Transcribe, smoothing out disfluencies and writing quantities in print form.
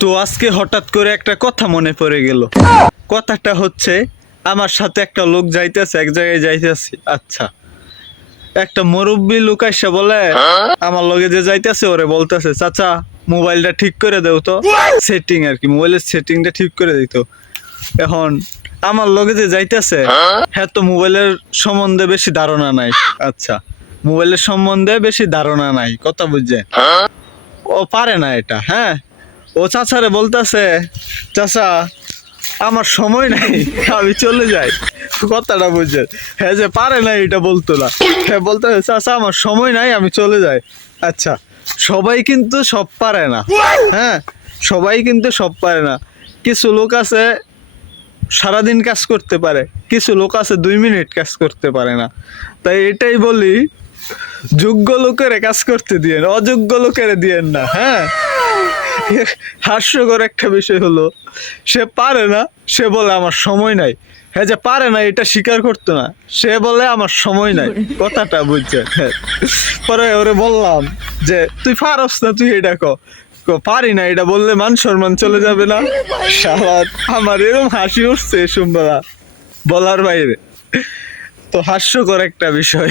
তো আজকে হঠাৎ করে একটা কথা মনে পড়ে গেল। কথাটা হচ্ছে, আমার সাথে একটা লোক যাইতেছে, এক জায়গায় যাইতেছি। আচ্ছা, একটা মুরব্বী লোক এসে বলে, আমার লগে যে যাইতেছে ওরে বলতেছে, চাচা মোবাইলটা ঠিক করে দেও তো। সেটিং আর কি, মোবাইলের সেটিংটা ঠিক করে দিত। এখন আমার লগে যে যাইতেছে, হ্যাঁ, তো মোবাইলের সম্বন্ধে বেশি ধারণা নাই। আচ্ছা, মোবাইলের সম্বন্ধে বেশি ধারণা নাই, কথা বুঝছে। ও পারে না এটা। হ্যাঁ, ও চাচারে বলতেছে, চাচা আমার সময় নাই, আমি চলে যাই। কথাটা বুঝছে। হ্যাঁ, যে পারে না এটা বলতো না। হ্যাঁ, বলতে চাচা আমার সময় নাই, আমি চলে যাই। আচ্ছা, সবাই কিন্তু সব পারে না। হ্যাঁ, সবাই কিন্তু সব পারে না। কিছু লোক আছে সারাদিন কাজ করতে পারে, কিছু লোক আছে 2 মিনিট কাজ করতে পারে না। তাই এটাই বলি, যোগ্য লোকের কাজ করতে দিয়েন, অযোগ্য লোকের দিয়েন না। হ্যাঁ, হাস্যকর একটা বিষয় হলো, সে পারে না, সে বলে আমার সময় নাই। হ্যাঁ, যে পারে না এটা স্বীকার করতো না, সে বলে আমার সময় নাই। কথাটা বুঝছে। হ্যাঁ। পরে ওরে বললাম যে তুই পারস না, তুই এটা পারি না, এটা বললে মান সম্মান চলে যাবে না। শালা, আমার এরকম হাসি উঠছে শুনবা, বলার বাইরে। তো হাস্যকর একটা বিষয়।